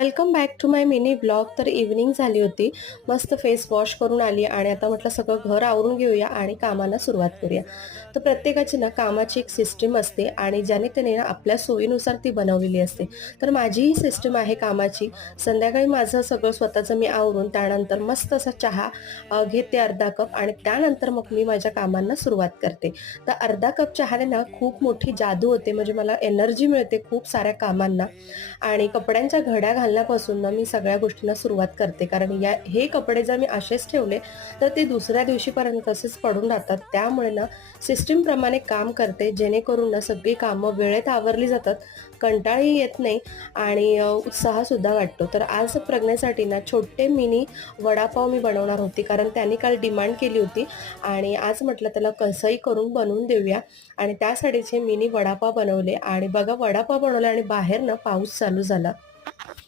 Welcome back to my mini blog. तर evening झाली होती, मस्त फेस वॉश करून आली आणि आता म्हटलं सगळं घर आवरून घेऊया आणि कामाला सुरुवात करूया. तर प्रत्येकाची ना कामाची एक सिस्टीम असते आणि ज्याने त्याने ना आपल्या सोयीनुसार ती बनवलेली असते. तर माझी ही सिस्टीम आहे कामाची. संध्याकाळी माझं सगळं स्वतःचं मी आवरून त्यानंतर मस्त असा चहा घेते अर्धा कप आणि त्यानंतर मग मी माझ्या कामांना सुरुवात करते. तर अर्धा कप चहाने ना खूप मोठी जादू होते, म्हणजे मला एनर्जी मिळते खूप साऱ्या कामांना. आणि कपड्यांच्या घड्या घालण्यापासून ना मी सगळ्या गोष्टींना सुरुवात करते. कारण हे कपडे जर मी असेच ठेवले, तर ते दुसऱ्या दिवशीपर्यंत तसेच पडून राहतात. त्यामुळे ना सिस्टीमप्रमाणे काम करते, जेणेकरून ना सगळी कामं वेळेत आवरली जातात, कंटाळाही येत नाही आणि उत्साहसुद्धा वाटतो. तर आज प्रज्ञेसाठी ना छोटे मिनी वडापाव मी बनवणार होते, कारण त्याने काल डिमांड केली होती आणि आज म्हटलं त्याला कसंही करून बनवून देऊया आणि त्यासाठीचे मिनी वडापाव बनवले आणि बघा वडापाव बनवला आणि बाहेर ना पाऊस चालू झाला.